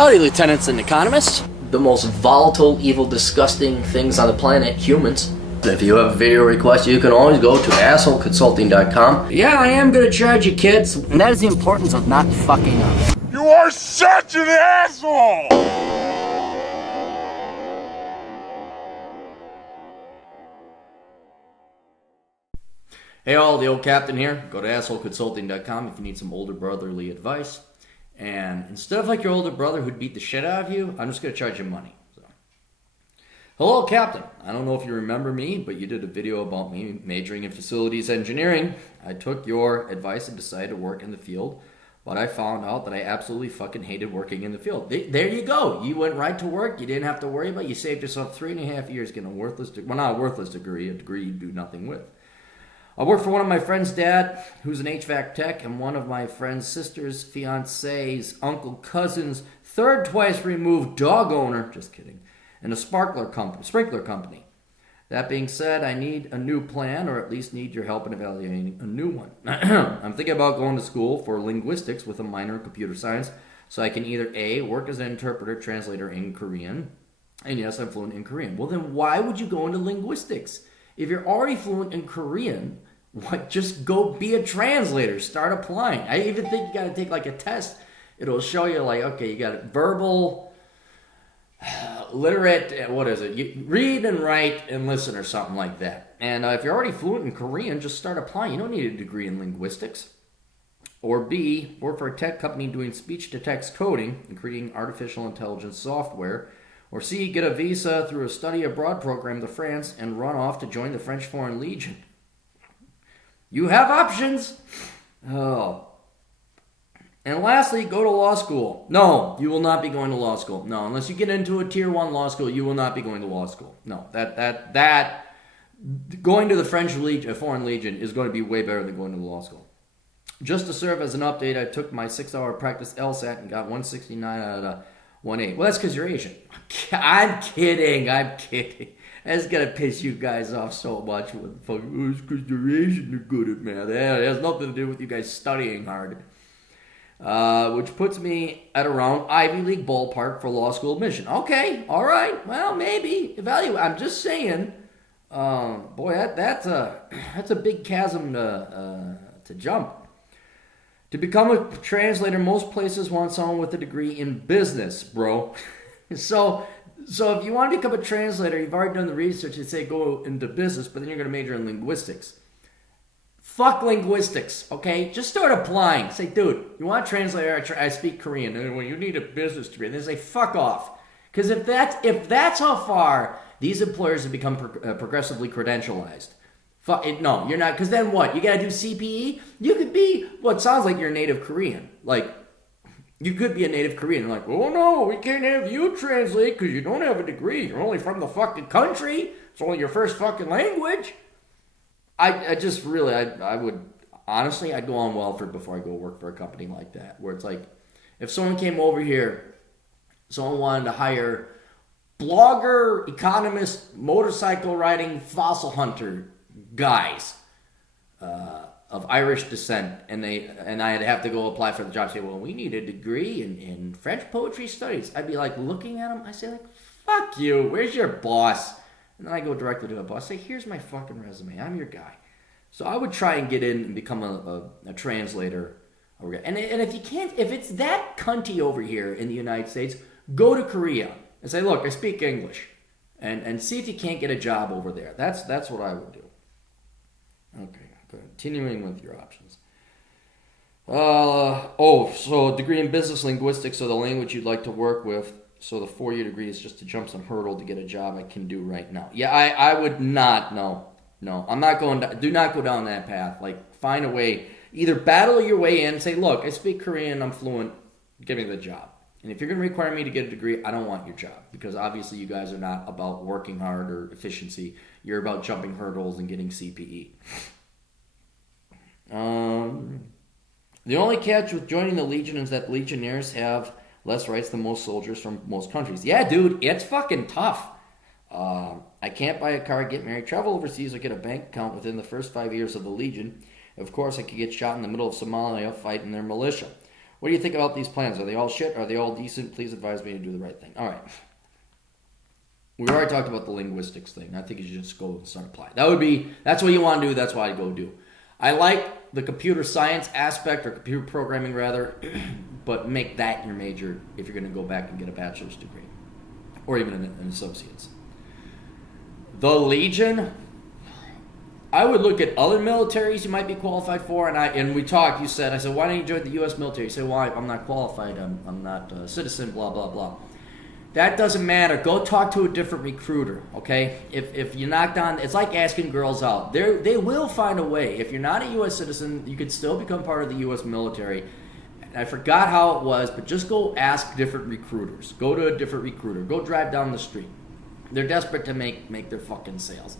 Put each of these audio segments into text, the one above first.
Howdy, lieutenants and economists. The most volatile, evil, disgusting things on the planet, humans. If you have a video request, you can always go to assholeconsulting.com. Yeah, I am gonna charge you, kids. And that is the importance of not fucking up. You are such an asshole! Hey all, the old captain here. Go to assholeconsulting.com if you need some older brotherly advice. And instead of like your older brother who'd beat the shit out of you, I'm just going to charge you money. So, hello, Captain. I don't know if you remember me, but you did a video about me majoring in facilities engineering. I took your advice and decided to work in the field, but I found out that I absolutely fucking hated working in the field. There you go. You went right to work. You didn't have to worry about it. You saved yourself 3.5 years getting a worthless degree. Well, not a worthless degree, a degree you do nothing with. I work for one of my friend's dad, who's an HVAC tech, and one of my friend's sister's fiance's uncle cousin's third twice removed dog owner, just kidding, and a sprinkler company. That being said, I need a new plan, or at least need your help in evaluating a new one. I'm thinking about going to school for linguistics with a minor in computer science, so I can either A, work as an interpreter, translator in Korean, and yes, I'm fluent in Korean. Well, then why would you go into linguistics? If you're already fluent in Korean, just go be a translator. Start applying. I even think you got to take like a test. It'll show you like, okay, you got verbal, literate, what is it? You read and write and listen or something like that. And if you're already fluent in Korean, just start applying. You don't need a degree in linguistics. Or B, work for a tech company doing speech-to-text coding and creating artificial intelligence software. Or C, get a visa through a study abroad program to France and run off to join the French Foreign Legion. You have options. Oh. And lastly, go to law school. No, you will not be going to law school. No, unless you get into a tier 1 law school, you will not be going to law school. No, that going to the French Foreign Legion is going to be way better than going to law school. Just to serve as an update, I took my 6-hour practice LSAT and got 169 out of 1.8. Well, that's because you're Asian. I'm kidding. That's going to piss you guys off so much with the fucking, it's because they're Asian, they're good at math. Yeah, it has nothing to do with you guys studying hard. Which puts me at around Ivy League ballpark for law school admission. Okay, all right, well, maybe. Evaluate. I'm just saying, boy, that's a big chasm to jump. To become a translator, most places want someone with a degree in business, bro. So if you want to become a translator, you've already done the research and say go into business, but then you're going to major in linguistics. Fuck linguistics, okay? Just start applying. Say, dude, you want a translator? I speak Korean. And well, you need a business degree. And they say, fuck off. Because if that's how far these employers have become progressively credentialized. No, you're not. Because then what? You got to do CPE? You could be what sounds like you're native Korean. Like, you could be a native Korean. Like, oh no, we can't have you translate because you don't have a degree. You're only from the fucking country. It's only your first fucking language. I just really, I would, honestly, I'd go on Welford before I go work for a company like that. Where it's like, if someone came over here, someone wanted to hire blogger, economist, motorcycle riding, fossil hunter guys of Irish descent, and I'd have to go apply for the job. Say, well, we need a degree in French poetry studies. I'd be like looking at them. I say like, fuck you. Where's your boss? And then I go directly to a boss. Say, here's my fucking resume. I'm your guy. So I would try and get in and become a translator. And if you can't, if it's that cunty over here in the United States, go to Korea and say, look, I speak English, and see if you can't get a job over there. That's what I would do. Okay, continuing with your options. So degree in business linguistics, so the language you'd like to work with. So the 4-year degree is just to jump some hurdle to get a job I can do right now. Yeah, I would not. No, I'm not going. Do not go down that path. Like, find a way. Either battle your way in and say, look, I speak Korean, I'm fluent. Give me the job. And if you're going to require me to get a degree, I don't want your job, because obviously you guys are not about working hard or efficiency. You're about jumping hurdles and getting CPE. The only catch with joining the Legion is that Legionnaires have less rights than most soldiers from most countries. Yeah, dude, it's fucking tough. I can't buy a car, get married, travel overseas, or get a bank account within the first 5 years of the Legion. Of course, I could get shot in the middle of Somalia fighting their militia. What do you think about these plans? Are they all shit? Are they all decent? Please advise me to do the right thing. All right. We already talked about the linguistics thing. I think you should just go and start applying. That's what you want to do. That's what I go do. I like the computer science aspect, or computer programming rather, but make that your major if you're going to go back and get a bachelor's degree, or even an associate's. The Legion, I would look at other militaries you might be qualified for, and we talked. I said, why don't you join the U.S. military? You say, why? I'm not qualified. I'm not a citizen. Blah blah blah. That doesn't matter. Go talk to a different recruiter, okay? If you knock down, it's like asking girls out. They will find a way. If you're not a U.S. citizen, you could still become part of the U.S. military. And I forgot how it was, but just go ask different recruiters. Go to a different recruiter. Go drive down the street. They're desperate to make their fucking sales.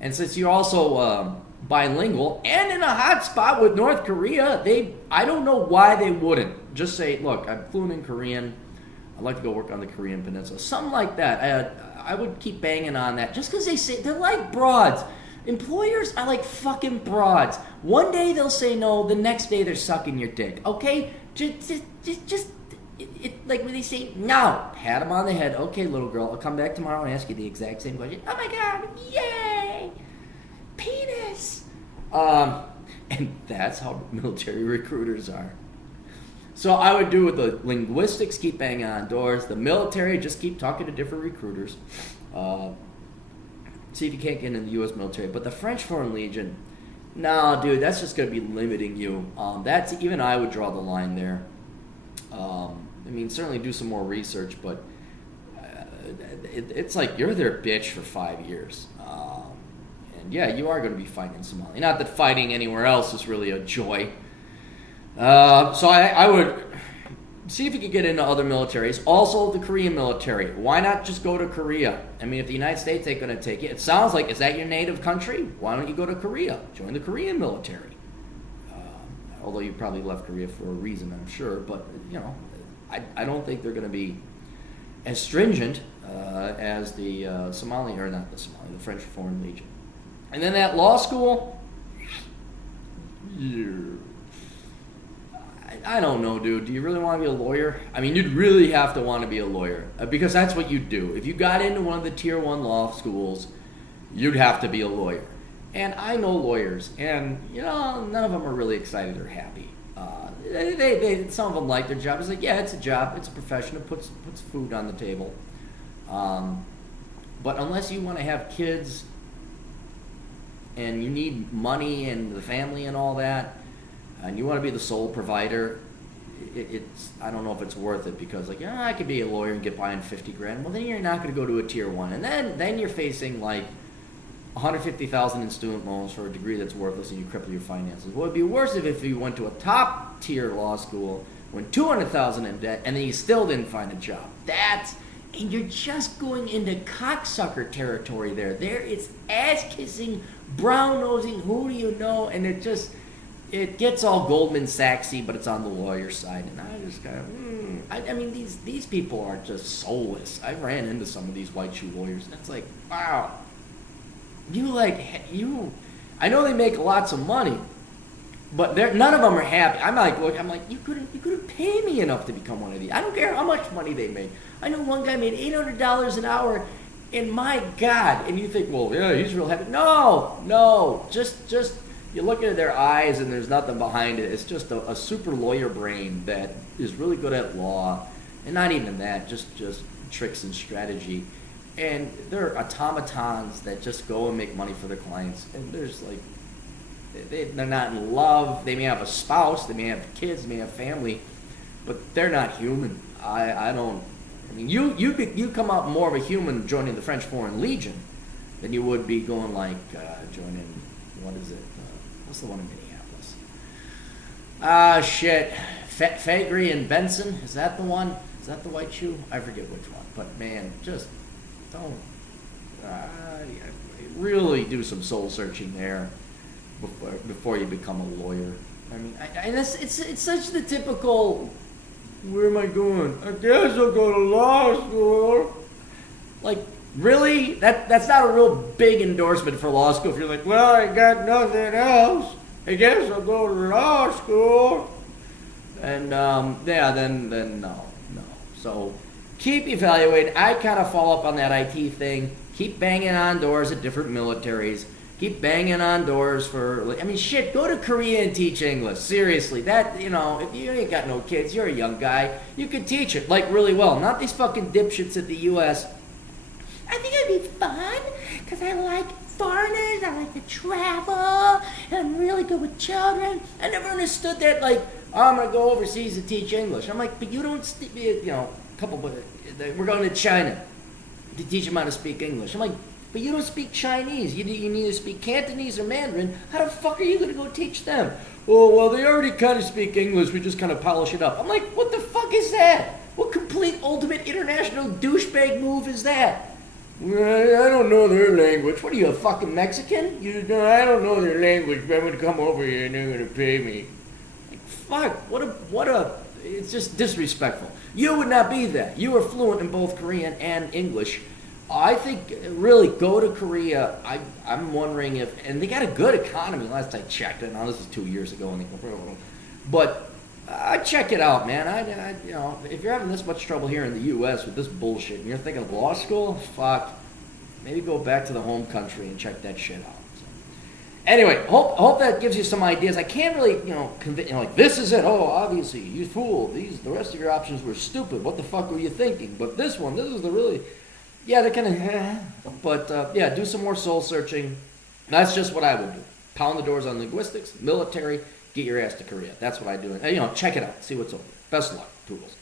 And since you're also bilingual and in a hot spot with North Korea, I don't know why they wouldn't. Just say, look, I'm fluent in Korean. I'd like to go work on the Korean Peninsula. Something like that. I would keep banging on that. Just because they say, they're like broads. Employers are like fucking broads. One day they'll say no, the next day they're sucking your dick. Okay? Just like when they say no, pat them on the head. Okay, little girl, I'll come back tomorrow and ask you the exact same question. Oh my God, yay! Penis! And that's how military recruiters are. So I would do with the linguistics, keep banging on doors. The military, just keep talking to different recruiters. See if you can't get in the U.S. military. But the French Foreign Legion, no, dude, that's just going to be limiting you. Even I would draw the line there. Certainly do some more research, but it's like you're their bitch for 5 years. And yeah, you are going to be fighting in Somalia. Not that fighting anywhere else is really a joy. So I would see if you could get into other militaries. Also, the Korean military. Why not just go to Korea? If the United States ain't going to take you, it sounds like, is that your native country? Why don't you go to Korea? Join the Korean military. Although you probably left Korea for a reason, I'm sure. But, I don't think they're going to be as stringent as the the French Foreign Legion. And then that law school, I don't know, dude. Do you really want to be a lawyer? You'd really have to want to be a lawyer because that's what you'd do. If you got into one of the Tier 1 law schools, you'd have to be a lawyer. And I know lawyers, and, none of them are really excited or happy. Some of them like their job. It's like, yeah, it's a job. It's a profession. It puts food on the table. But unless you want to have kids and you need money and the family and all that, and you want to be the sole provider, I don't know if it's worth it because, I could be a lawyer and get by on $50,000. Well, then you're not going to go to a Tier 1. And then you're facing, $150,000 in student loans for a degree that's worthless and you cripple your finances. Well, it'd be worse if you went to a top tier law school, went $200,000 in debt, and then you still didn't find a job. And you're just going into cocksucker territory there. There it's ass-kissing, brown-nosing, who do you know, and it gets all Goldman Sachsy, but it's on the lawyer side. And I just kind of, these people are just soulless. I ran into some of these white shoe lawyers, and it's like, wow. I know they make lots of money, but none of them are happy. I'm like, you couldn't pay me enough to become one of these. I don't care how much money they make. I know one guy made $800 an hour, and my God, and you think, well, yeah, he's real happy. No, just you look into their eyes and there's nothing behind it. It's just a super lawyer brain that is really good at law, and not even that, just tricks and strategy. And they're automatons that just go and make money for their clients. And they're not in love. They may have a spouse. They may have kids. They may have family. But they're not human. You come out more of a human joining the French Foreign Legion than you would be going joining, what is it? What's the one in Minneapolis? Shit. Fagry and Benson. Is that the one? Is that the white shoe? I forget which one. But man, just don't really do some soul searching there before you become a lawyer. It's such the typical, where am I going? I guess I'll go to law school. Really? That's not a real big endorsement for law school if you're like, well, I got nothing else. I guess I'll go to law school. And then no. So keep evaluating. I kind of follow up on that IT thing. Keep banging on doors at different militaries. Keep banging on doors for, I mean, shit, go to Korea and teach English. Seriously, that, if you ain't got no kids, you're a young guy, you could teach it, like, really well. Not these fucking dipshits at the U.S. I think it'd be fun, because I like foreigners, I like to travel, and I'm really good with children. I never understood that, like, I'm going to go overseas to teach English. I'm like, but you don't, we're going to China to teach them how to speak English. I'm like, but you don't speak Chinese. You neither speak Cantonese or Mandarin. How the fuck are you going to go teach them? Oh, well, they already kind of speak English. We just kind of polish it up. I'm like, what the fuck is that? What complete ultimate international douchebag move is that? I don't know their language. What are you, a fucking Mexican? I don't know their language, but I'm going to come over here and they're going to pay me. Like, fuck, what a, it's just disrespectful. You would not be that. You are fluent in both Korean and English. I think, really, go to Korea. I'm wondering if, and they got a good economy last I checked. Now, this is 2 years ago, but check it out, man. If you're having this much trouble here in the U.S. with this bullshit, and you're thinking of law school, fuck, maybe go back to the home country and check that shit out. So, anyway, hope that gives you some ideas. I can't really, convince, like, this is it. Oh, obviously, you fool. The rest of your options were stupid. What the fuck were you thinking? But this is the really... Yeah, they're kind of, but do some more soul searching. That's just what I would do. Pound the doors on linguistics, military, get your ass to Korea. That's what I do. And, check it out. See what's open. Best of luck, Toodles.